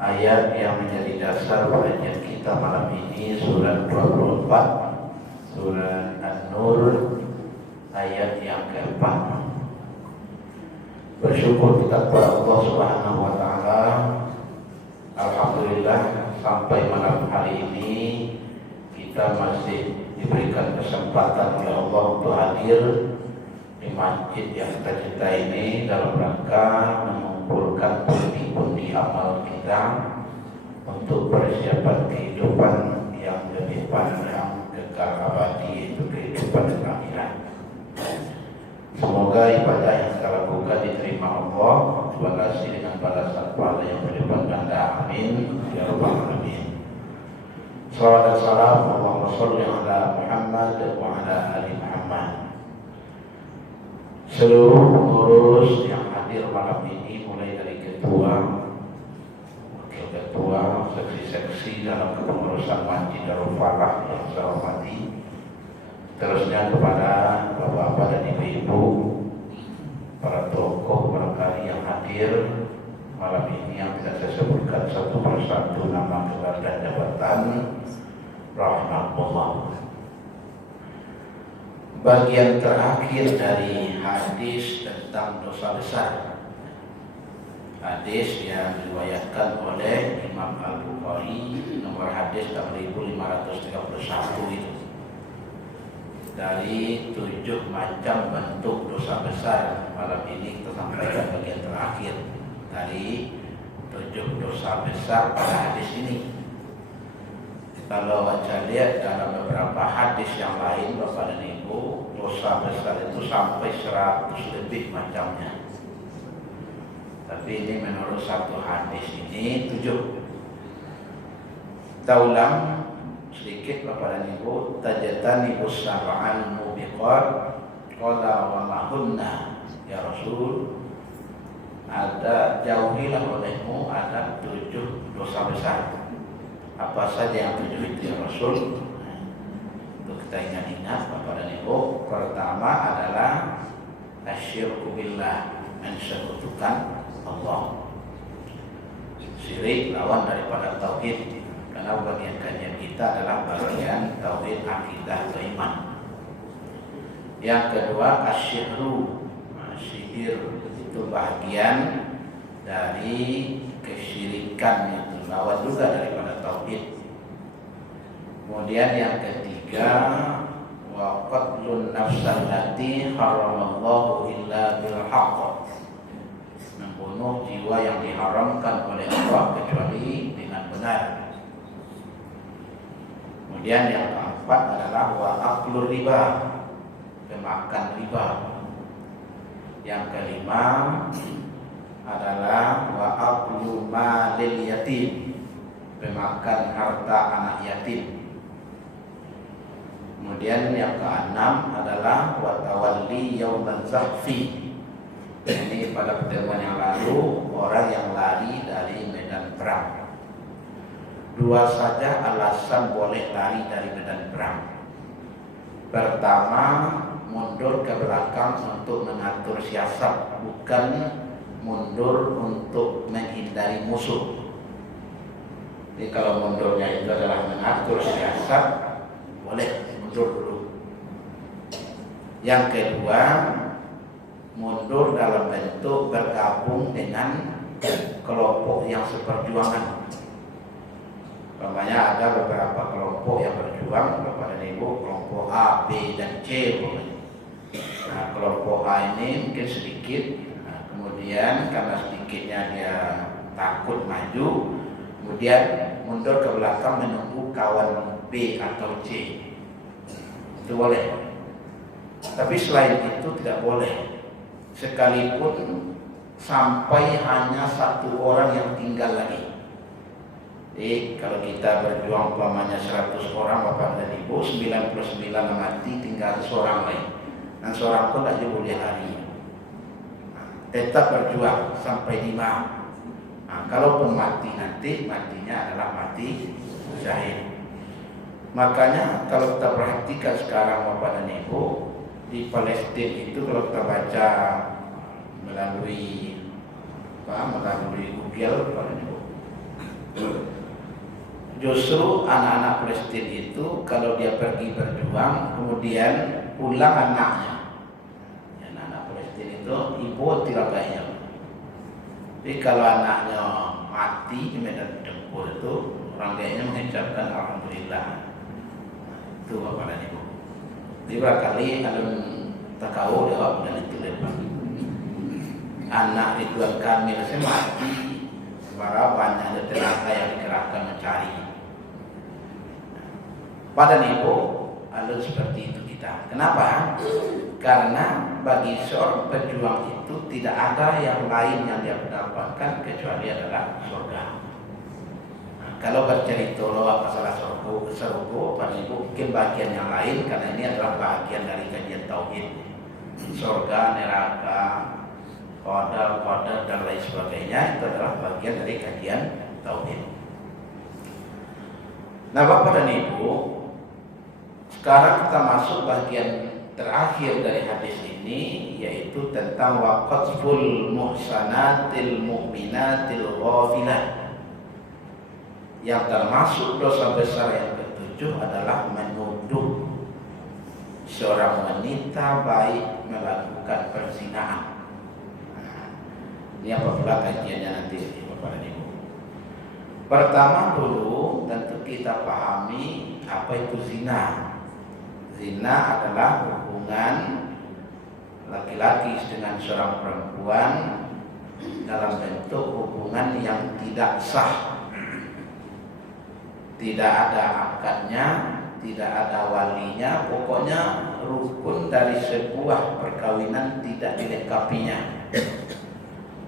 ayat yang menjadi dasar pengajian kita malam ini surat 24, surat An-Nur, ayat yang keempat. Bersyukur kita kepada Allah Subhanahu wa Ta'ala. Alhamdulillah sampai malam hari ini kita masih diberikan kesempatan oleh Allah untuk hadir di masjid yang kita cintai ini dalam rangka mengumpulkan pundi-pundi amal kita untuk persiapan kehidupan yang lebih panjang kekal abadi, yaitu kehidupan akhirat. Semoga ibadah yang kita lakukan diterima Allah, dibalasi dengan balasan pahala yang berlipat ganda. Amin ya rabbal alamin. Salawat dan salam Allahumma sholli ala Muhammad wa ala ali Muhammad. Seluruh pengurus yang hadir malam ini, mulai dari ketua, wakil ketua, seksi-seksi dalam kepengurusan Masjid Darul Falah yang saya hormati, terusnya kepada bapak-bapak dan ibu-ibu, para tokoh barangkali yang hadir malam ini yang tidak saya sebutkan satu persatu nama, gelar dan jabatan, rahmatullah. Bagian terakhir dari hadis tentang dosa besar, hadis yang diriwayatkan oleh Imam Al-Bukhari, nomor hadis 6531 itu, dari 7 macam bentuk dosa besar. Malam ini kita sampaikan bagian terakhir dari 7 dosa besar pada hadis ini. Kalau baca lihat dalam beberapa hadis yang lain, Bapak dan Ibu, dosa besar itu sampai 100 lebih macamnya. Tapi ini menurut satu hadis ini 7. Kita ulang sedikit Bapak dan Ibu. Tajtanibus sab'al mubiqat, qala wa ma hunna ya Rasul. Ada jauhilah olehmu ada 7 dosa besar. Apa saja yang 7 itu ya Rasul? Untuk kita ingat-ingat Bapak dan Ibu. Pertama adalah asyirku billah, mensekutukan Allah. Syirik lawan daripada tauhid. Karena bagian kajian kita adalah bagian tauhid, akidah, iman. Yang kedua asyihru, sihir itu bagian dari kesyirikan yang lawan juga daripada tauhid. Kemudian yang ketiga wa qatlun nafsal lati haramallahu illa bil haqq, membunuh jiwa yang diharamkan oleh Allah kecuali dengan benar. Kemudian yang keempat adalah wa aklur riba, pemakan riba. Yang kelima adalah wa aklu malil yatim, pemakan harta anak yatim. Kemudian yang keenam adalah wa tawalli yauman zahfi. Ini pada pertemuan yang lalu, orang yang lari dari medan perang. 2 saja alasan boleh lari dari medan perang. Pertama, mundur ke belakang untuk mengatur siasat, bukan mundur untuk menghindari musuh. Jadi kalau mundurnya itu adalah mengatur siasat, boleh mundur dulu. Yang kedua, mundur dalam bentuk bergabung dengan kelompok yang seperjuangan. Umpamanya ada beberapa kelompok yang berjuang, Bapak dan Ibu, kelompok A, B, dan C. Nah, kelompok A ini mungkin sedikit, kemudian karena sedikitnya dia takut maju, kemudian mundur ke belakang menunggu kawan B atau C. Itu boleh. Tapi selain itu tidak boleh. Sekalipun sampai hanya 1 orang yang tinggal lagi. Jadi kalau kita berjuang umpamanya 100 orang Bapak dan Ibu, 99 mati, tinggal seorang lain. Dan seorang pun tidak boleh lari. Tetap berjuang sampai 5. Nah, kalaupun mati nanti, matinya adalah mati syahid. Makanya kalau kita perhatikan sekarang Bapak dan Ibu, di Palestina itu kalau kita baca melalui Google, Justru anak-anak Palestina itu kalau dia pergi berjuang kemudian pulang anaknya, anak-anak Palestina itu ibu tidak banyak. Jadi kalau anaknya mati di medan tempur itu orang kayaknya mengucapkan alhamdulillah. Itu bapak dan ibu. Jadi barangkali kalau tak tahu jawab dan itu lepas. Anak Ridwan Kamil saya mati, para banyak tenaga yang dikerahkan mencari. Pada ibu alur seperti itu kita. Kenapa? Karena bagi seorang pejuang itu tidak ada yang lain yang dia dapatkan kecuali adalah surga. Nah, kalau bercerita masalah surga, pada ibu mungkin bagian yang lain karena ini adalah bagian dari kajian tauhid. Surga, neraka, qadar dan lain sebagainya itu adalah bagian dari kajian tauhid. Nah, Bapak dan Ibu, sekarang kita masuk bagian terakhir dari hadis ini, yaitu tentang waqaful muhsanatil mu'minatil ghafilah. Yang termasuk dosa besar yang ketujuh adalah menuduh seorang wanita baik melakukan perzinahan. Ini apabila kajiannya nanti Bapak dan Ibu. Pertama dulu tentu kita pahami apa itu zina. Zina adalah hubungan laki-laki dengan seorang perempuan dalam bentuk hubungan yang tidak sah. Tidak ada akadnya, tidak ada walinya, pokoknya rukun dari sebuah perkawinan tidak dilengkapinya.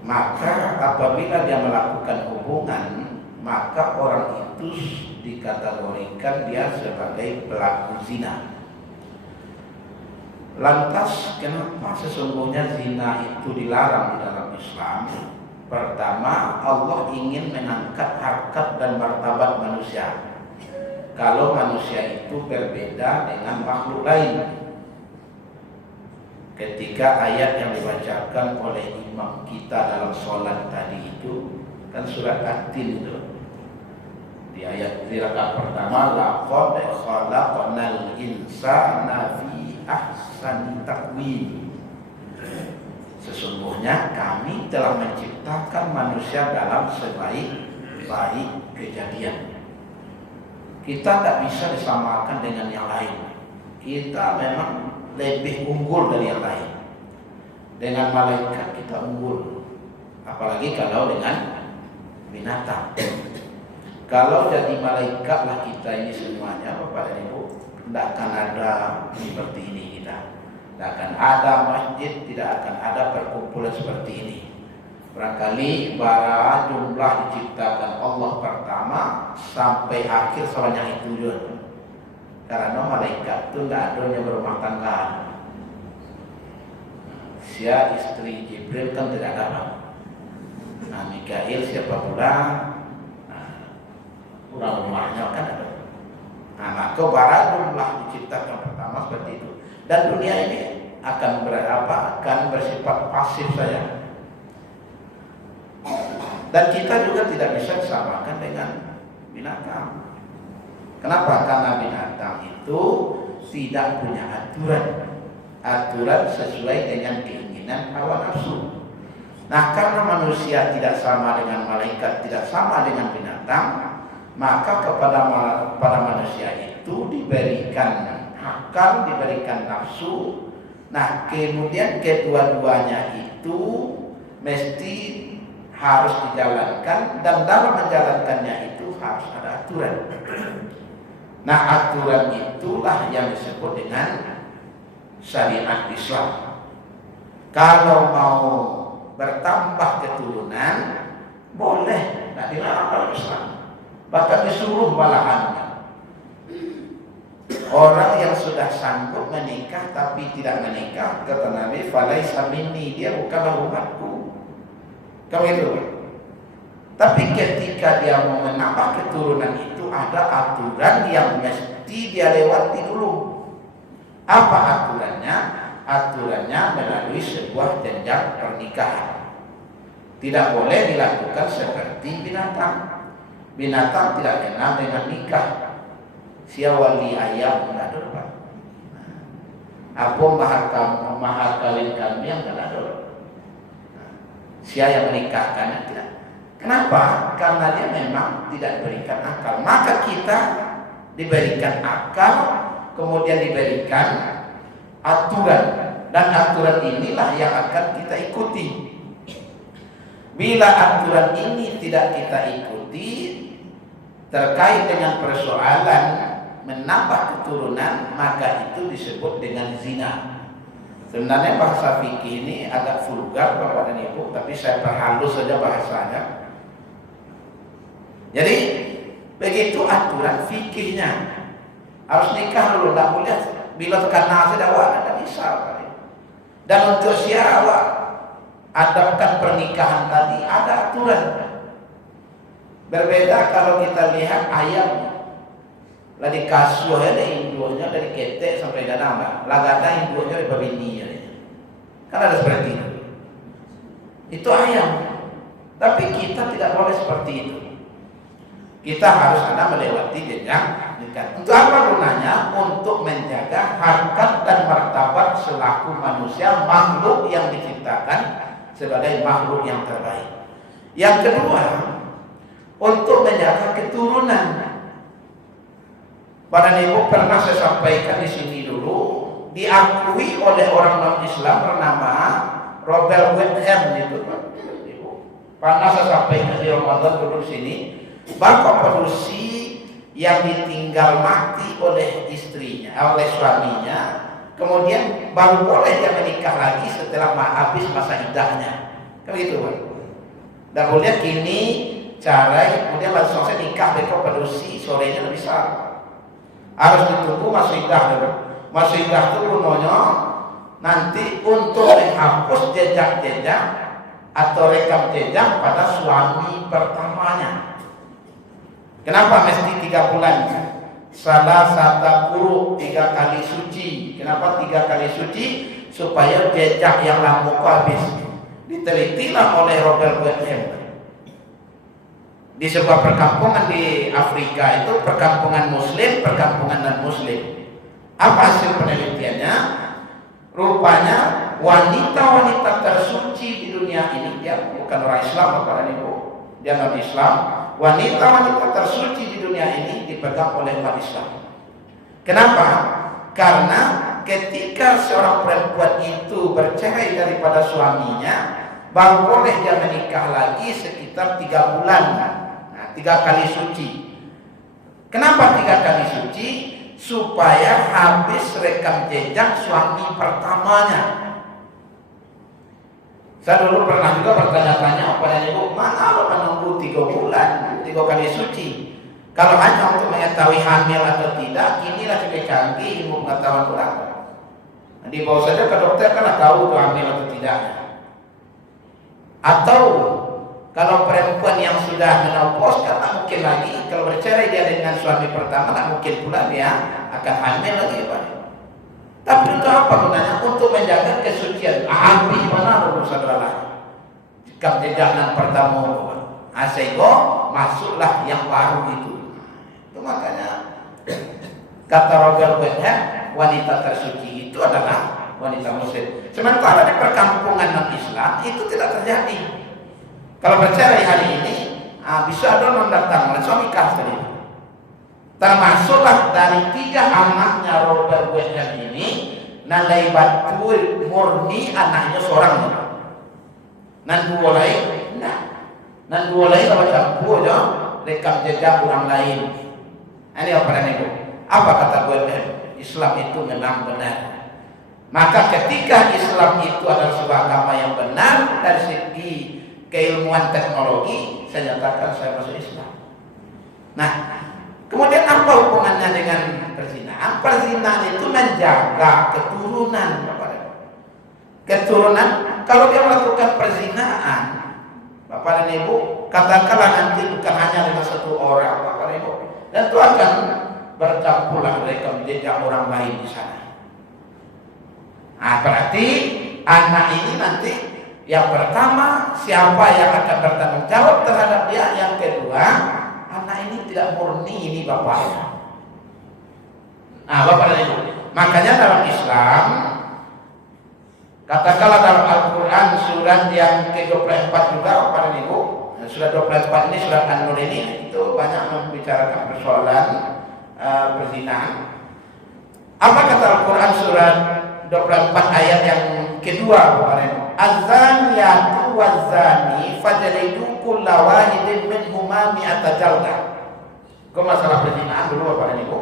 Maka apabila dia melakukan hubungan, maka orang itu dikategorikan dia sebagai pelaku zina. Lantas kenapa sesungguhnya zina itu dilarang di dalam Islam? Pertama, Allah ingin mengangkat harkat dan martabat manusia. Kalau manusia itu berbeda dengan makhluk lain. Ketika ayat yang dibacakan oleh imam kita dalam sholat tadi itu kan surat At-Tin itu. Di ayat di rakaat pertama, laqad khalaqnal insana fi ahsani taqwim. Sesungguhnya kami telah menciptakan manusia dalam sebaik-baik kejadian. Kita tidak bisa disamakan dengan yang lain. Kita memang lebih unggul dari yang lain. Dengan malaikat kita unggul, apalagi kalau dengan binatang. Kalau jadi malaikat lah kita ini semuanya, Bapak dan Ibu, tidak akan ada seperti ini kita. Tidak akan ada masjid, tidak akan ada perkumpulan seperti ini. Barangkali bara jumlah diciptakan Allah pertama sampai akhir sebanyak itu juga. Karena malaikat itu tidak ada yang berumah tangga. Sia istri Jibril kan tidak ada. Nah, Mikail siapa pula? Orang rumahnya kan ada. Nah, maka bara jumlah diciptakan pertama seperti itu. Dan dunia ini akan bersifat pasif saja. Dan kita juga tidak bisa disamakan dengan binatang. Kenapa? Karena binatang itu tidak punya aturan sesuai dengan keinginan hawa nafsu. Nah, karena manusia tidak sama dengan malaikat, tidak sama dengan binatang, maka kepada manusia itu diberikan akal, diberikan nafsu. Nah, kemudian kedua-duanya itu mesti harus dijalankan, dan dalam menjalankannya itu harus ada aturan. Nah, aturan itulah yang disebut dengan syariat Islam. Kalau mau bertambah keturunan boleh, tidak dilarang dalam Islam. Bahkan disuruh malahan. Orang yang sudah sanggup menikah tapi tidak menikah, kata Nabi, falaisa minni, dia bukanlah umatku. Kamu itu. Tapi ketika dia mau menambah keturunan itu ada aturan yang mesti dia lewati dulu. Apa aturannya? Aturannya melalui sebuah jenjang pernikahan. Tidak boleh dilakukan seperti binatang. Binatang tidak kenal dengan nikah. Sia wali ayam enggak ada, Pak. Apa mahar kawin kami yang enggak ada. Sia yang menikahkan tidak. Kenapa? Karena dia memang tidak diberikan akal. Maka kita diberikan akal, kemudian diberikan aturan, dan aturan inilah yang akan kita ikuti. Bila aturan ini tidak kita ikuti terkait dengan persoalan menambah keturunan, maka itu disebut dengan zina. Sebenarnya bahasa fikih ini agak vulgar Bapak dan Ibu, tapi saya perhalus saja bahasanya. Jadi begitu aturan fikihnya, harus nikah dulu, tidak boleh bila tekan nasi dakwah, ada misal. Dan untuk siapa adapkan pernikahan tadi ada aturan. Berbeda kalau kita lihat ayam lah di kasuh ada indunya dari ketek sampai danama, lagata indunya dari babininya. Kan ada seperti itu. Itu ayam. Tapi kita tidak boleh seperti itu. Kita harus ada melewati jenjang nikah. Untuk apa gunanya? Untuk menjaga harkat dan martabat selaku manusia, makhluk yang diciptakan sebagai makhluk yang terbaik. Yang kedua, untuk menjaga keturunan. Pada Ibu pernah saya sampaikan di sini dulu, diakui oleh orang non-Islam bernama Robert Whitham itu. Pernah saya sampaikan di Ramadan dulu di sini, bapak produksi yang ditinggal mati oleh istrinya, oleh suaminya, kemudian baru boleh dia menikah lagi setelah habis masa iddahnya. Kan begitu, Pak. Dan boleh kini cara kemudian langsung saya nikah dengan produksi sorenya lebih besar. Harus ditunggu masuk iddah dulu. Masuk iddah itu gunanya nanti untuk menghapus jejak-jejak atau rekam jejak pada suami pertamanya. Kenapa mesti 3 bulan? Salah satu guru 3 kali suci. Kenapa 3 kali suci? Supaya jejak yang lama habis. Ditelitilah oleh Robert Whitham. Di sebuah perkampungan di Afrika itu perkampungan Muslim, perkampungan non-Muslim. Apa hasil penelitiannya? Rupanya wanita-wanita tersuci di dunia ini, dia bukan orang Islam, Bapak dan Ibu, dia non-Islam. Wanita-wanita tersuci di dunia ini dipegang oleh umat Islam. Kenapa? Karena ketika seorang perempuan itu bercerai daripada suaminya, baru boleh dia menikah lagi sekitar 3 bulan. 3 kali suci. Kenapa 3 kali suci? Supaya habis rekam jejak suami pertamanya. Saya dulu pernah juga bertanya-tanya kepada Ibu, mana lo menunggu 3 bulan, 3 kali suci? Kalau hanya untuk mengetahui hamil atau tidak, inilah lebih canggih ilmu pengetahuan orang. Dibawa saja ke dokter karena tahu itu hamil atau tidak. Atau kalau perempuan yang sudah menopause, tak mungkin lagi. Kalau bercerai dia dengan suami pertama, tak mungkin pula dia akan hamil lagi, Pak. Tapi untuk apa gunanya? Untuk menjaga kesucian. Habis mana dulu saudara? Jika jejak pertama, asego masuklah yang baru itu. Itu makanya kata Robert Whitham, wanita tersuci itu adalah wanita Muslim. Sementara di perkampungan non-Islam itu tidak terjadi. Kalau bercerai hari ini, bisa ada mendatangkan suami kastri. Termasuklah dari 3 anaknya Robert Whitham ini, nandai batu murni anaknya seorang. Nan dua lain apa campur ya, rekam jejak orang lain. Ini apa itu? Apa kata Whitham? Islam itu memang benar. Maka ketika Islam itu adalah sebuah agama yang benar dari segi keilmuan teknologi, saya nyatakan saya masuk Islam. Nah, kemudian apa hubungannya dengan perzinahan? Perzinahan itu menjaga keturunan, Bapak. Keturunan, kalau dia melakukan perzinahan, Bapak dan Ibu, katakanlah nanti bukan hanya dengan 1 orang, Bapak dan Ibu, dan itu akan bercampurlah rekam jejak orang lain di sana. Nah, berarti anak ini nanti yang pertama, siapa yang akan bertanggung jawab terhadap dia? Yang kedua, anak tidak murni ini bapaknya. Nah, Bapak dan Ibu, makanya dalam Islam, katakanlah dalam Al-Quran surat yang ke-24 juga Bapak dan Ibu, surat 24 ini, surat An-Nur ini, itu banyak membicarakan persoalan perzinahan. Apa kata Al-Quran surat 24 ayat yang kedua Bapak dan Ibu? Az-zaniyatu waz-zani fajlidu kulla wahidin minhuma mi'ata jaldah. Kok masalah perzinahan dulu Bapak dan Ibu?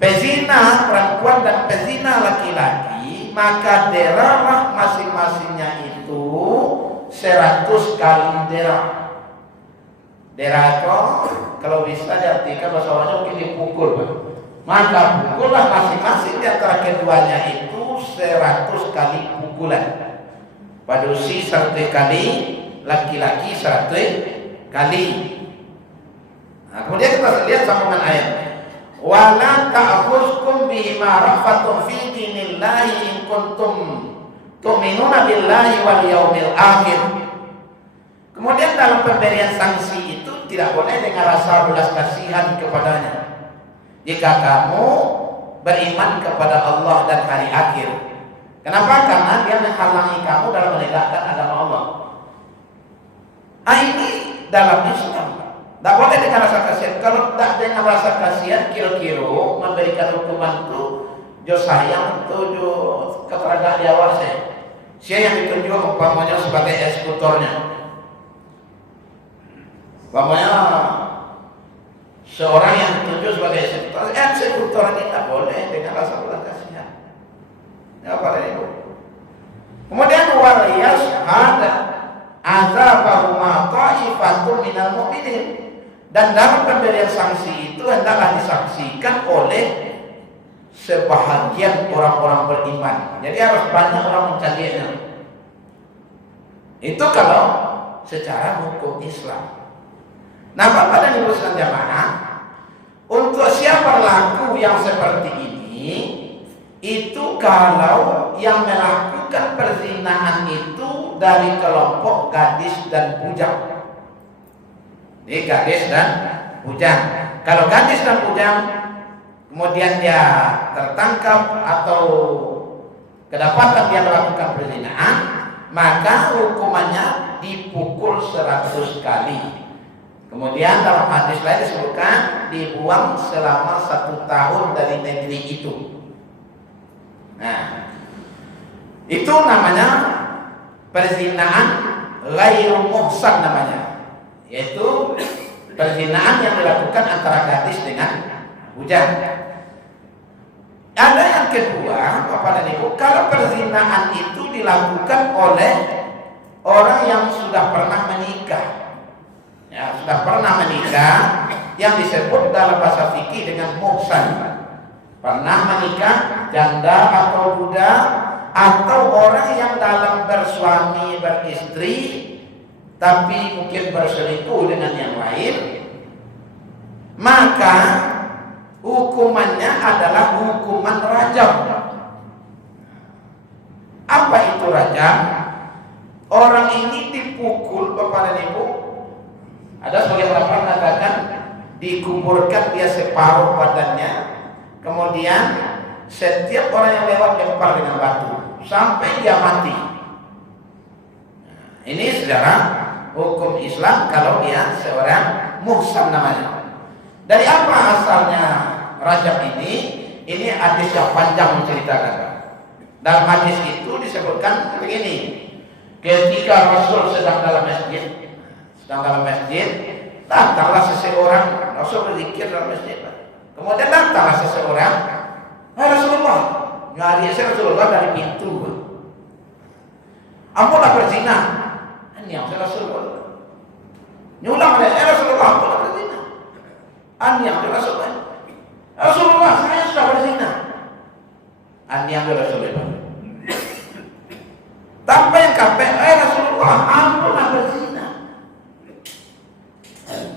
Pezina perempuan dan pezina laki-laki, maka deralah masing-masingnya itu 100 kali derah. Derah itu kalau bisa diartikan bahasa Arabnya mungkin dipukul, Pak. Maka pukullah masing-masing di antara keduanya itu 100 kali pukulan. Padusi 100 kali, laki-laki 100 kali. Nah, kemudian kita lihat sambungan ayatnya. Wala ta'khuzkum bima rafatun fi dinillahi in kuntum tu'minuna billahi wal yaumil akhir. Kemudian dalam pemberian sanksi itu tidak boleh dengan rasa belas kasihan kepadanya. Jika kamu beriman kepada Allah dan hari akhir. Kenapa? Karena dia menghalangi kamu dalam menegakkan agama Allah. Ini dalam Islam. Tidak boleh dengan rasa kasihan. Kalau tidak dengan rasa kasihan, kira-kira memberikan hukuman itu jo sayang itu jo keterangan di awal saya. Saya yang ditunjuk umpamanya sebagai eksekutornya. Umpamanya seorang yang ditunjuk sebagai eksekutor ini tidak boleh dengan rasa belas kasihan. Ya Pak Ibu. Kemudian waliyas ada azabahuma ta'ifatun minal mu'minin. Dan dalam pemberian sanksi itu hendaklah disaksikan oleh sebahagian orang-orang beriman. Jadi harus banyak orang mencarinya. Itu kalau secara hukum Islam. Nah, Bapak dan Ibu sekalian jamaah, untuk siapa pelaku yang seperti ini, itu kalau yang melakukan perzinahan itu dari kelompok gadis dan bujang. Jadi gadis dan bujang. Kalau gadis dan bujang kemudian dia tertangkap atau kedapatan dia melakukan perzinahan, maka hukumannya dipukul 100 kali. Kemudian dalam hadis lain disebutkan dibuang selama 1 tahun dari negeri itu. Nah, itu namanya perzinahan ghairu muhsan namanya. Yaitu perzinahan yang dilakukan antara gadis dengan bujang. Ada yang kedua, Bapak dan Ibu, kalau perzinahan itu dilakukan oleh orang yang sudah pernah menikah, ya, sudah pernah menikah, yang disebut dalam bahasa fikih dengan muhsan. Pernah menikah, janda atau duda, atau orang yang dalam bersuami beristri tapi mungkin berselingkuh dengan yang lain, maka hukumannya adalah hukuman rajam. Apa itu rajam? Orang ini dipukul, Bapak dan Ibu. Ada sebagian ulama mengatakan dikuburkan dia separuh badannya, kemudian setiap orang yang lewat lempar dengan batu sampai dia mati. Ini sejarah hukum Islam kalau dia seorang muhsan namanya. Dari apa asalnya rajam ini? Ini hadis yang panjang menceritakan. Dalam hadis itu disebutkan begini: ketika Rasul sedang dalam masjid, datanglah seseorang. Rasul berzikir dalam masjid. Kemudian datanglah seseorang, Rasulullah, nyari Rasulullah dari pintu. Ampunlah berzina. Yang Rasulullah nyulang dari Rasulullah pun berzina. Yang Rasulullah saya sudah berzina. Yang Rasulullah tanpa yang kapek, Rasulullah ampunlah berzina.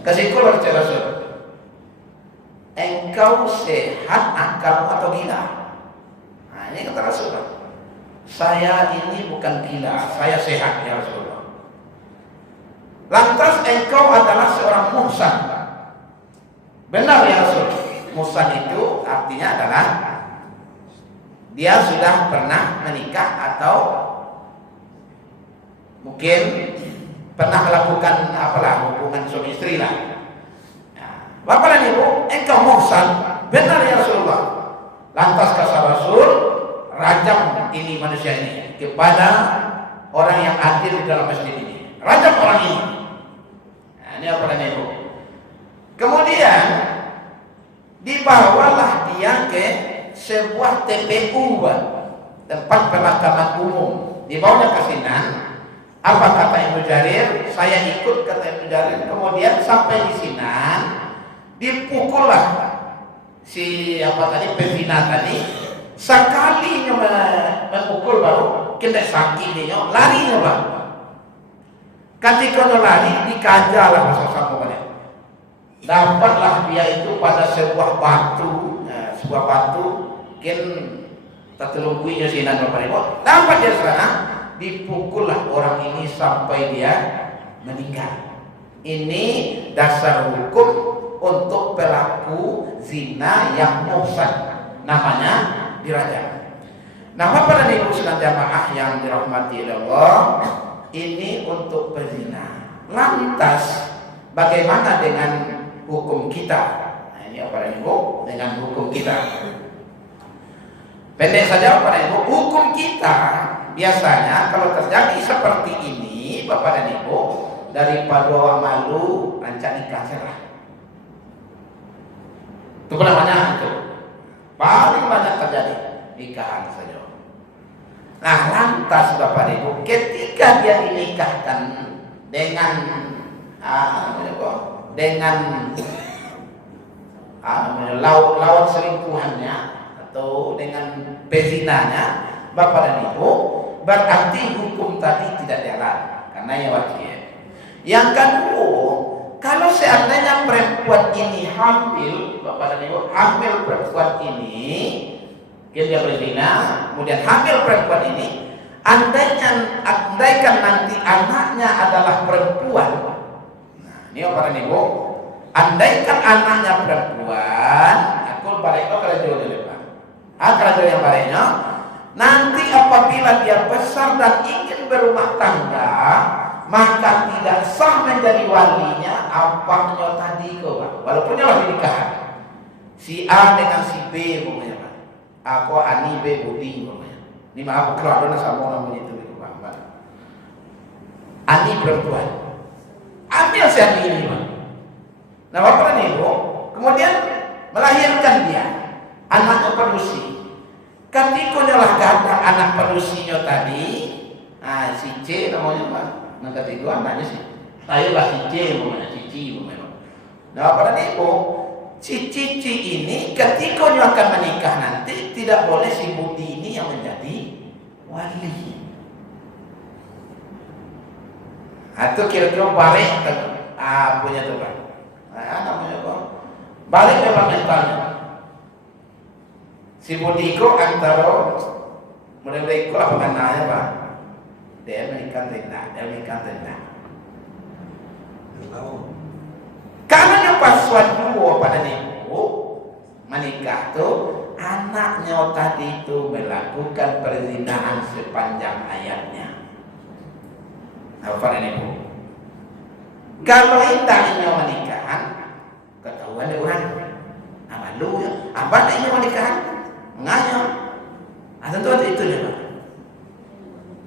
Kasih keluar dari Rasul, engkau sehat akalmu atau gila? Nah, ini kata Rasulullah, saya ini bukan gila, saya sehat ya Rasulullah. Lantas engkau adalah seorang muhsan. Benar ya Rasul. Muhsan itu artinya adalah dia sudah pernah menikah atau mungkin pernah melakukan hubungan suami istri lah. Bapak dan Ibu, engkau muhsan. Benar ya Rasulullah. Lantas kata Rasul, rajam ini manusia ini kepada orang yang hadir di dalam masjid ini. Rajam orang ini. Nah, ini apa dan Ibu. Kemudian dibawalah dia ke sebuah TPU, tempat pemakaman umum. Dibawanya ke Sinan. Apa kata Ibnu Jarir? Saya ikut kata Ibnu Jarir. Kemudian sampai di Sinan, dipukullah si pembina tadi. Sekali memukul baru kena sakit dia, larinya bang. Ketika lari dikajalah masa sampai. Dapatlah dia itu pada sebuah batu, mungkin tertelungkuinya Sinan Bapak Ibu. Dapat dia sana, dipukullah orang ini sampai dia meninggal. Ini dasar hukum untuk pelaku zina yang muhsan, namanya dirajam. Nah, Bapak dan Ibu sekalian jamaah yang dirahmati Allah, ini untuk berzina. Lantas bagaimana dengan hukum kita? Nah, ini Bapak dan Ibu dengan hukum kita. Pendek saja Bapak dan Ibu, hukum kita biasanya kalau terjadi seperti ini Bapak dan Ibu, daripada malu rancang nikah saja. Itu namanya itu paling banyak terjadi nikahan saja. Nah, lantas Bapak Ibu, ketika dia dinikahkan dengan lawan selingkuhannya atau dengan pezinanya, Bapak dan Ibu, berarti hukum tadi tidak jalan karena ya wajib. Yang kedua, kalau seandainya perempuan ini hamil, Bapak dan Ibu, hamil perempuan ini, dia berzina, kemudian hamil perempuan ini, andaikan nanti anaknya adalah perempuan. Nah, ini Bapak dan Ibu, andaikan anaknya perempuan, aku balik ke kerajaan dulu, Pak. Kerajaan yang baliknya, nanti apabila dia besar dan ingin berumah tangga, maka tidak sah menjadi walinya apanya tadi kok, Pak. Walaupun dia lagi nikah. Si A dengan si B namanya, Pak. Aku Ani B Budi namanya. Ini maaf kalau ada sama namanya itu Pak. Ani perempuan. Ambil si Ani ini, Pak. Nah, Bapak dan Ibu, kemudian melahirkan dia. Anaknya penusi. Ketika nyolah kata anak penusinya tadi, si C namanya, Pak. Nah, ketiga anaknya sih. Ayolah si C namanya, Cici namanya. Nah, Bapak dan Ibu, si Cici ini ketika dia akan menikah nanti tidak boleh si Budi ini yang menjadi wali. Atau kira-kira balik punya tuh, Pak. Namanya apa? Balik memang mentalnya. Si Budi itu antara mulai ikut apa namanya, Pak? Dia menikah tidak. Kalau yang pas dua pada Ibu menikah tuh, anaknya tadi itu melakukan perzinahan sepanjang hayatnya. Apa Ibu? Kalau indahnya menikahan, ketahuan dia orang, malu ya. Apa ini menikahan? Menganyam. Tentu ada itu ya, Pak.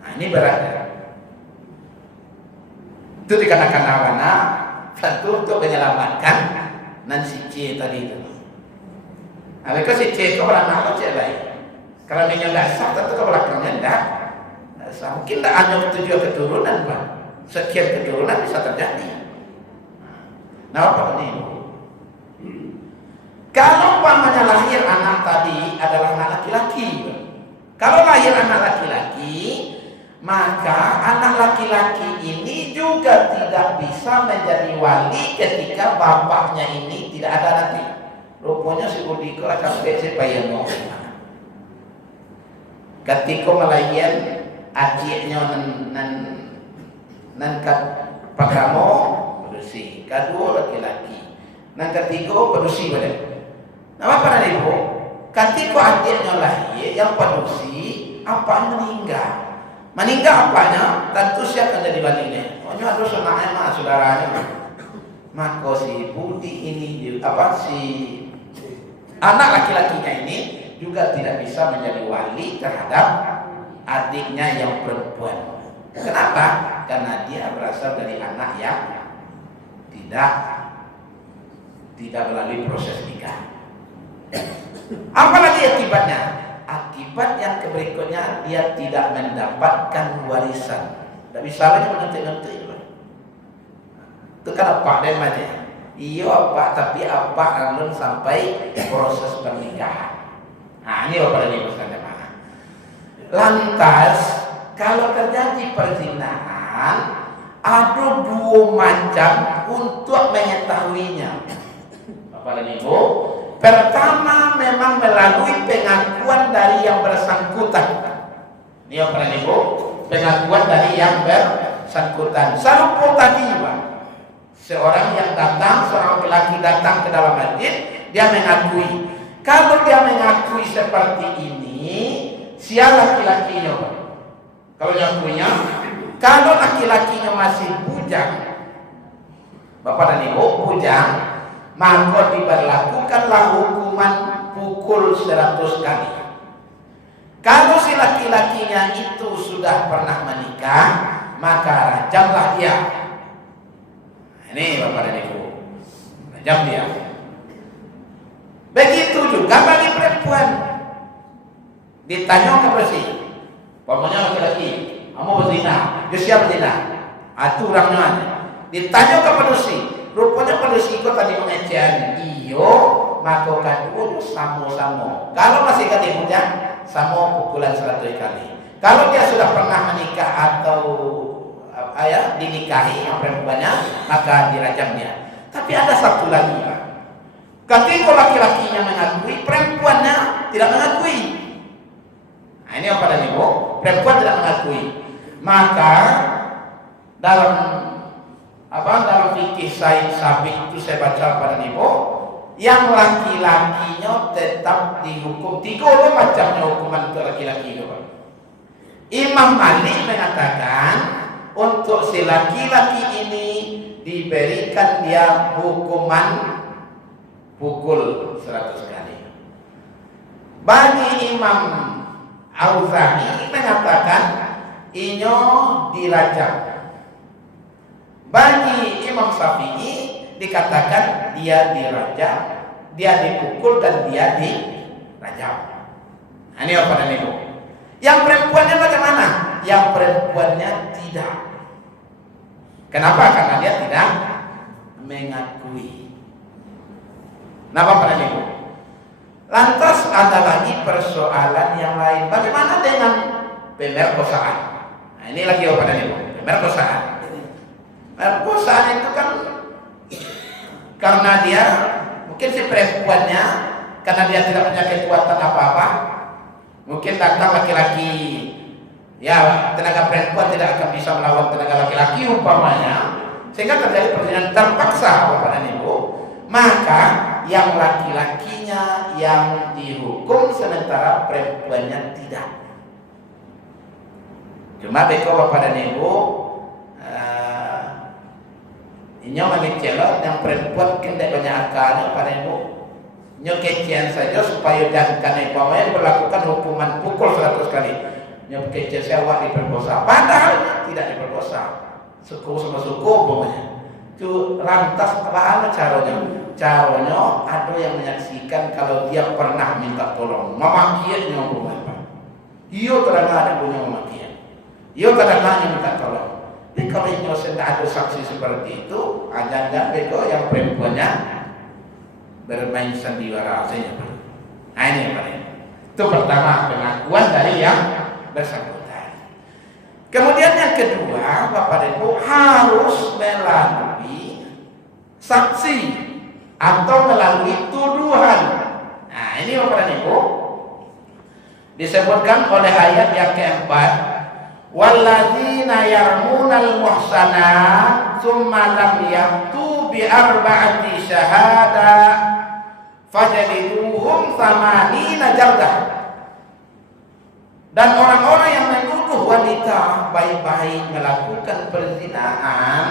Nah, ini berat. Itu dikarenakan awana, tentu untuk menyelamatkan si C tadi itu. Nah, mereka si C itu orang apa C lain? Kalau dia tidak sah, tentu ke belakangnya tidak sah. Mungkin tidak hanya tujuh keturunan, Pak. Sekian keturunan bisa terjadi. Nah, apa ini? Kalau umpamanya lahir anak tadi adalah anak laki-laki, kalau lahir anak laki-laki, maka anak laki-laki ini juga tidak bisa menjadi wali ketika bapaknya ini tidak ada nanti. Rupanya si Budi ko akan besi bayang mo. Ketika melahir adiknya nan kat pakamo bersih, kedua laki-laki. Yang ketiga pedusi pada. Nama para ibu, ketika adiknya lahir yang pedusi, apa meninggal? Meninggal apanya? Tentu siapa yang jadi walinya? Pokoknya harus sama saudaranya. Maka si Budi ini si anak laki-lakinya ini juga tidak bisa menjadi wali terhadap adiknya yang perempuan. Kenapa? Karena dia berasal dari anak yang tidak melalui proses nikah. Apalagi akibatnya? Akibat yang berikutnya dia tidak mendapatkan warisan. Tidak bisa lagi menentu-nentu. Itu kan apa dan aja. Iya apa, tapi apa alun sampai proses pernikahan. Nah ini apa ini pesannya mana? Lantas kalau terjadi perzinahan, ada dua macam untuk mengetahuinya. Apa ini bu? Pertama memang melalui pengakuan dari yang bersangkutan. Ini apa ini bu? Pengakuan dari yang bersangkutan. Sarupo tadi pak. Seorang yang datang, seorang laki-laki datang ke dalam masjid, dia mengakui. Kalau dia mengakui seperti ini, siapa laki-lakinya? Kalau yang punya, kalau laki-lakinya masih bujang, bapak dan ibu bujang, maka diberlakukanlah hukuman pukul 100 kali. Kalau si laki-lakinya itu sudah pernah menikah, maka rajamlah dia. Ini bapak dan ibu, rajam dia. Begitu juga bagi perempuan. Ditanya ke bersih, pokoknya laki-laki, kamu berzina, dia siap berzina, aturannya. Ditanya ke pedusi, rupanya pedusi itu tadi mengecehan, iyo, maka kadua sama-sama. Kalau masih kati bujang, sama pukulan 100 kali. Kalau dia sudah pernah menikah atau dinikahi yang perempuannya, maka dirajam dia. Tapi ada satu lagi, ketika laki-lakinya mengakui, perempuannya tidak mengakui. Nah, ini apa dan ibu? Perempuan tidak mengakui. Maka dalam fikih Said Sabik itu saya baca pada ibu, yang laki-lakinya tetap dihukum. 3 macamnya hukuman untuk laki-laki itu. Imam Malik mengatakan untuk si laki-laki ini diberikan dia hukuman pukul 100 kali. Bagi Imam Auza'i mengatakan inyo dirajam. Bagi Imam Syafi'i dikatakan dia dirajam, dia dipukul dan dia dirajam. Nah, ini apa dan ibu? Yang perempuannya bagaimana? Yang perempuannya tidak. Kenapa? Karena dia tidak mengakui. Kenapa pada ibu? Lantas ada lagi persoalan yang lain. Bagaimana dengan pemerkosaan? Nah, ini lagi apa dan ibu? Pemerkosaan. Pemerkosaan itu kan karena dia mungkin si perempuannya karena dia tidak punya kekuatan apa-apa, mungkin datang laki-laki, ya tenaga perempuan tidak akan bisa melawan tenaga laki-laki umpamanya, sehingga terjadi perzinahan terpaksa bapak dan ibu. Maka yang laki-lakinya yang dihukum sementara perempuannya tidak. Cuma beko bapak dan ibu, ini mengecelot yang perempuan tidak banyak akalnya pada ibu. Nyokecian saja supaya jangan umpamanya berlakukan hukuman pukul 100 kali. Nyokecian sewa diperkosa, padahal tidak diperkosa. Suku sama suku umpamanya. Itu lantas apa caranya? Caranya ada yang menyaksikan kalau dia pernah minta tolong, memakiannya umpamanya. Iyo terang ada punya memakian. Iyo kadang-kadang minta tolong. Jadi kalau ini tidak ada saksi seperti itu, jangan beko yang perempuannya bermain sandiwara saja. Nah ini Pak. Itu pertama pengakuan dari yang bersangkutan. Kemudian yang kedua, Bapak dan Ibu harus melalui saksi atau melalui tuduhan. Nah ini Bapak dan Ibu disebutkan oleh ayat yang keempat, walladzina yarmunal muhsanat tsumma lam ya'tu bi arba'ati syahadatin fajliduhum thamanina jaldah. Dan orang-orang yang menuduh wanita baik-baik melakukan perzinahan,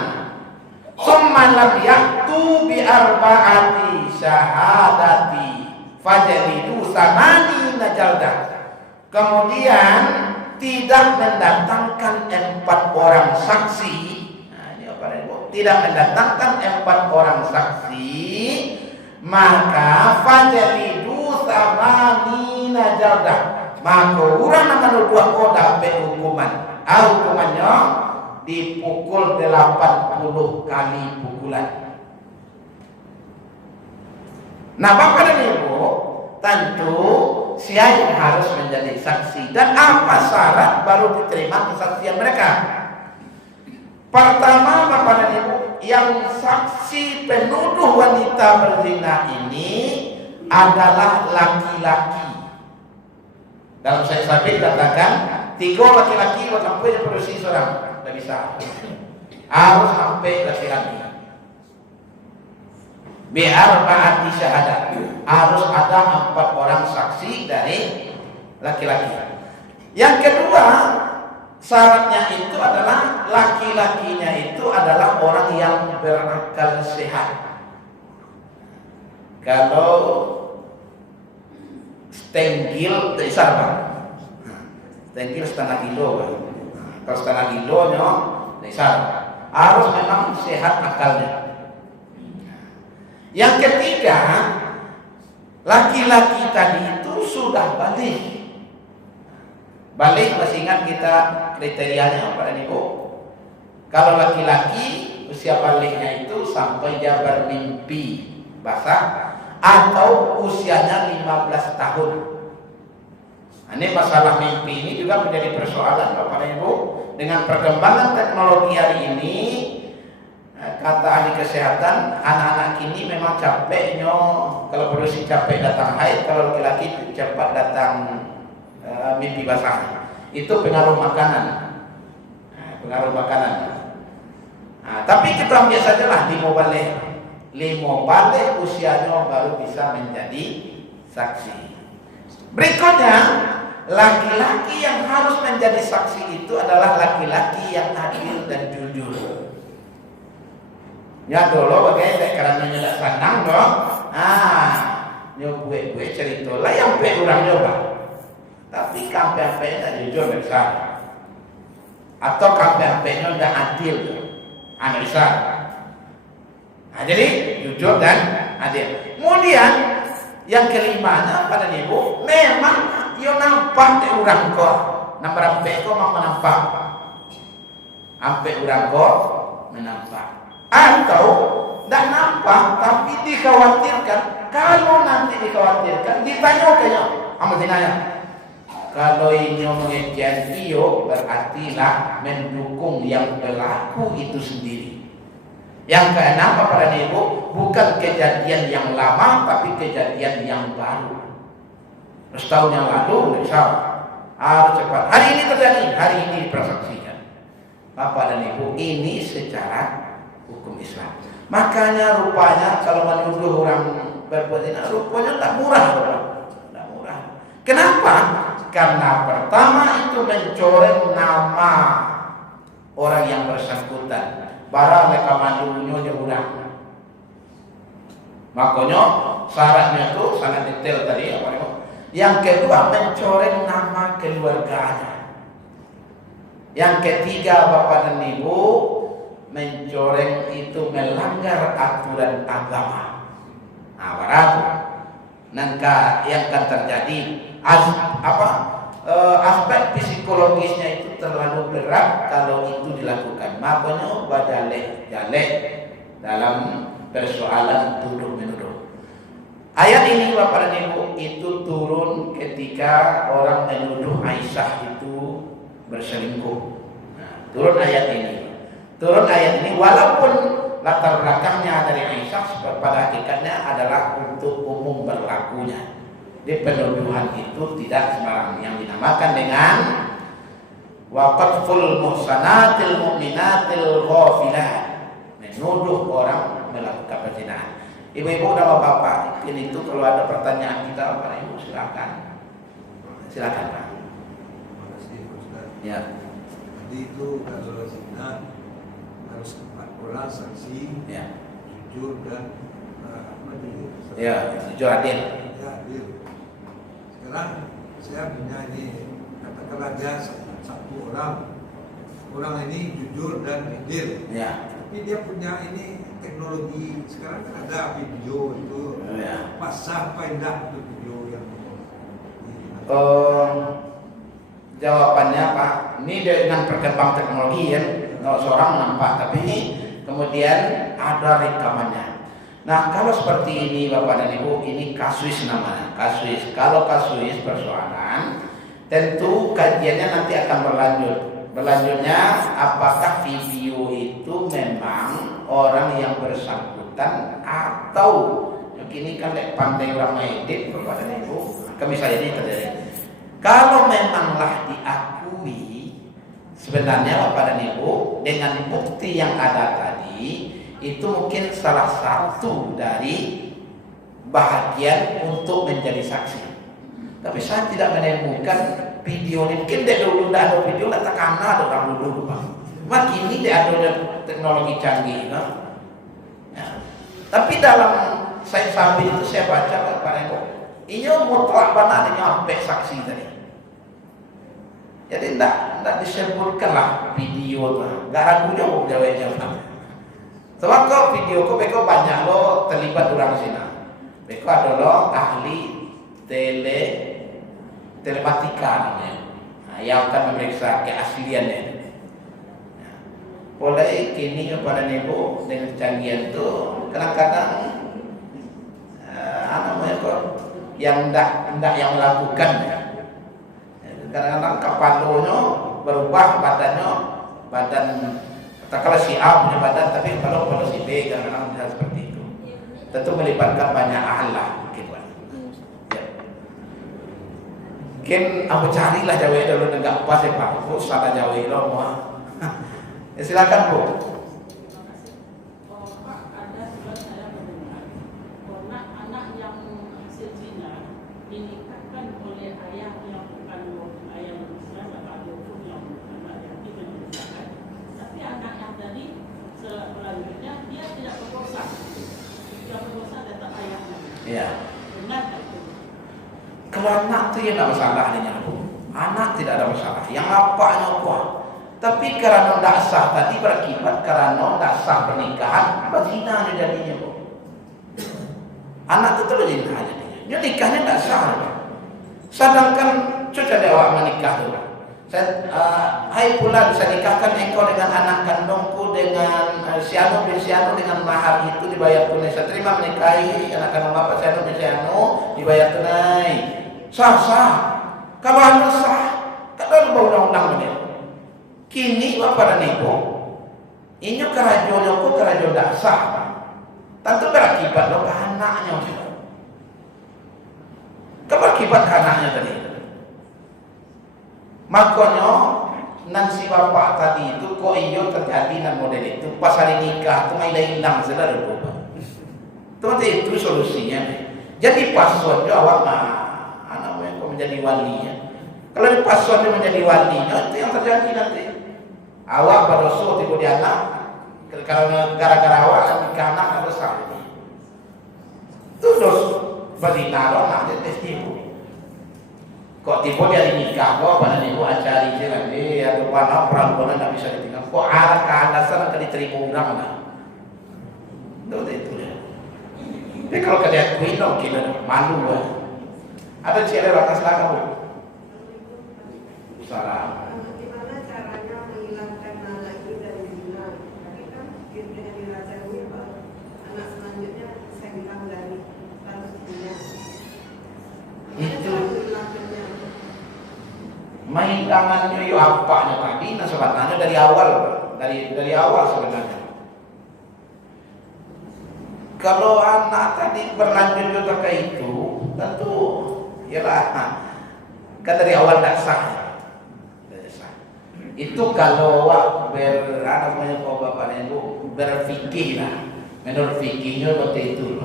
summa lam ya'tu bi arba'ati syahadati fajlidu thamanina jaldah. Kemudian tidak mendatangkan 4 orang saksi. Nah, ini apa ini? Tidak mendatangkan 4 orang saksi, maka fajlidu thamanina jaldah. Maka orang akan dua kota hukuman. Hukumannya dipukul 80 kali pukulan. Nah, Bapak dan Ibu, tentu siapa yang harus menjadi saksi dan apa syarat baru diterima kesaksian mereka? Pertama, Bapak dan Ibu, yang saksi penuduh wanita berzina ini adalah laki-laki. Dalam Syekh Sabit katakan 3 laki-laki sampai produksi seorang, tidak bisa. Harus sampai laki-laki. Biar ba'ati syahadat, harus ada 4 orang saksi dari laki-laki. Yang kedua, syaratnya itu adalah laki-lakinya itu adalah orang yang berakal sehat. Kalau stenggil dari sarban, stenggil setengah kilo, kalau setengah kilo dari sarban, harus memang sehat akalnya. Yang ketiga, laki-laki tadi itu sudah balik. Balik, masih ingat kita kriterianya Pak dan Ibu? Kalau laki-laki usia baliknya itu sampai dia bermimpi basah atau usianya 15 tahun. Ini masalah mimpi ini juga menjadi persoalan Bapak dan Ibu. Dengan perkembangan teknologi hari ini, kata ahli kesehatan, anak-anak ini memang capeknya. Kalau produksi capek datang haid, kalau laki-laki cepat datang mimpi basah. Itu pengaruh makanan. Pengaruh makanan. Tapi kita ambil sajalah 5 balik usianya baru bisa menjadi saksi. Berikutnya, laki-laki yang harus menjadi saksi itu adalah laki-laki yang adil dan jujur. Ya dulu bagaimana karena tidak senang dong. Gue cerita lah yang orang nyoba. Tapi kampe-kampe tak jujur besar. Atau kampe-kampenya tidak adil. Besar. Jadi jujur dan adil. Kemudian yang kelimanya pada Ibu, memang yo nampak di orang kok. Nampak ampe kok mau menampak. Ampe orang kok menampak. Atau tidak nampak tapi dikhawatirkan. Kalau nanti dikhawatirkan ditanya kayaknya amat dinanya. Kalau ini mengejian iyo berartilah mendukung yang pelaku itu sendiri. Yang keenam Bapak dan Ibu, bukan kejadian yang lama tapi kejadian yang baru. Setahun yang lalu harus cepat. Hari ini terjadi, hari ini dipersaksikan. Bapak dan Ibu, ini secara hukum Islam. Makanya rupanya kalau menuduh orang berbuat zina, rupanya tak murah, tak murah. Kenapa? Karena pertama itu mencoreng nama orang yang bersangkutan. Barang rekaman dulunya orang. Makanya syaratnya itu sangat detail tadi ya Pak. Yang kedua mencoreng nama keluarganya. Yang ketiga Bapak dan Ibu, mencoreng itu melanggar aturan agama. Berarti nangka yang akan terjadi aspek psikologisnya itu terlalu berat kalau itu dilakukan. Makanya bajalek dalam persoalan tuduh menuduh. Ayat ini Bapak dan Ibu itu turun ketika orang menuduh Aisyah itu berselingkuh. Turun ayat ini walaupun latar belakangnya dari Aisyah pada hakikatnya adalah untuk umum berlakunya. Di penuduhan itu tidak sembarang yang dinamakan dengan waqaful muhsanatil mu'minatil ghafilat, menuduh orang melakukan perzinahan. Ibu-ibu dan bapak, ini itu kalau ada pertanyaan kita Bapak Ibu silakan. Silakan Pak. Terima kasih Ustaz. Ya. Tadi itu kalau zina harus 4 orang saksi, Ya. jujur dan apa tadi? Ya, jujur adil. Ya, adil. Sekarang saya punya ini, katakanlah dia satu orang ini jujur dan adil. Ya. Tapi dia punya ini teknologi sekarang kan ada video itu. Ya. Pasah apa indah itu video yang Jawabannya Pak, ini dengan perkembangan teknologi ya, kalau seorang nampak, tapi ini kemudian ada rekamannya. Nah kalau seperti ini Bapak dan Ibu, ini kasus namanya, kasus. Kalau kasus persoalan, tentu kajiannya nanti akan berlanjut. Berlanjutnya, apakah video itu memang orang yang bersangkutan atau ini kan pandai ramai edit Bapak dan Ibu, misalnya ini terjadi. Kalau memanglah diakui sebenarnya Bapak dan Ibu dengan bukti yang ada tadi, itu mungkin salah satu dari bahagian untuk menjadi saksi. Tapi saya tidak menemukan video ini. Mungkin dia dulu tidak ada video, tak karena ada orang dulu Pak. Makin ini dia ada teknologi canggih, no? Ya. Tapi dalam saya sambil itu saya baca Bapak Ibu, ini mutlak benar ini sampai saksi tadi. Jadi tidak disebutkan lah video tu, gak ragunya mau jawabnya. Sebab kau video kau beko banyak lo terlibat orang sini. Beko adalah ahli telematika namanya, yang akan memeriksa keasliannya. Oleh kini kepada Ibu dengan canggihan itu kadang-kadang yang tidak yang melakukan ya. Kadang-kadang kepalanya berubah badan katakanlah si A punya badan, tapi kalau si B kadang-kadang bisa seperti itu. Tentu melibatkan banyak ahli lah mungkin Pak. Ya. Mungkin aku carilah jawab dulu negak pas ya Pak. Aku salah jawab lo semua. Ya, silakan Bu. Ya. Kalau anak itu ya tidak masalah dengan Bu. Anak tidak ada masalah. Yang apanya kuat. Tapi karena tidak sah tadi berakibat karena tidak sah pernikahan, berzina jadinya Bu. Anak itu berzina jadinya. Dia nikahnya tidak sah Pak. Sedangkan cuca dewa menikah Pak. Hai pula bisa nikahkan engkau dengan anak kandungku dengan Siano bin Siano dengan mahar itu dibayar tunai. Saya terima menikahi anak kandung bapak Siano bin Siano dibayar tunai. Sah. Kalau anda sah, kalau undang-undang ini. Kini Bapak dan Ibu, ini kerajaan tidak sah. Tentu berakibat ke anaknya. Berakibat ke anaknya tadi. Makanya nansi bapak tadi itu kok iyo terjadi dan model itu pas hari nikah itu hilang sudah berubah. Itu solusinya. Jadi password awak anak kok menjadi walinya. Kalau di password menjadi walinya itu yang terjadi nanti. Awak berdosa tiba di anak karena gara-gara awak nikah anak harus sah. Itu dosa berzina anak jadi ibu. Kok tiba dia nikah, kok pada ibu acari je lagi, atau pada perempuan tidak bisa ditinggal. Kok arah ke atas akan diterima orang lah. Itu dia. Tapi kalau kerja kuino kita malu lah. Ada cewek batas lah kamu. Salah. Bagaimana caranya menghilangkan anak itu dari zina? Tapi kan dengan diracuni anak selanjutnya saya bilang dari status zina. Itu main tangannya yuk apanya tadi, nah sebenarnya dari awal sebenarnya. Kalau anak tadi berlanjut juga kayak itu, tentu ialah kan dari awal tidak sah. Itu kalau berfikir lah, menurut fikirnya seperti itu.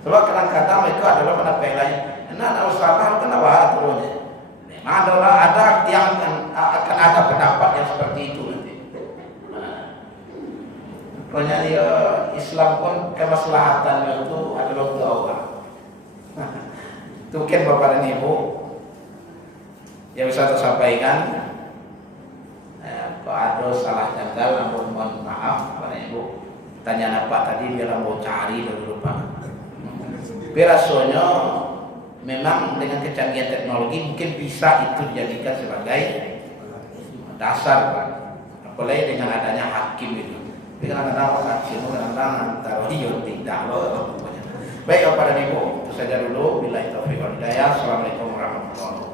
Sebab kadang-kadang itu adalah pendapat lain. Nah, usaha kenapa turunnya? Memang ada yang akan ada pendapat yang seperti itu nanti. Pokoknya dia Islam pun kemaslahatannya itu adalah untuk Allah. Itu mungkin Bapak dan Ibu yang bisa saya sampaikan. Kalau ada salah janggal, mohon maaf Bapak dan Ibu. Tanya apa tadi dia mau cari dulu Pak. Rasanya memang dengan kecanggihan teknologi mungkin bisa itu dijadikan sebagai dasar, apalagi dengan adanya hakim itu. Tapi kadang-kadang hakim kadang-kadang antara tidak loh. Baik Bapak dan Ibu, itu saja dulu. Billahi taufiq wal hidayah. Assalamualaikum warahmatullahi wabarakatuh.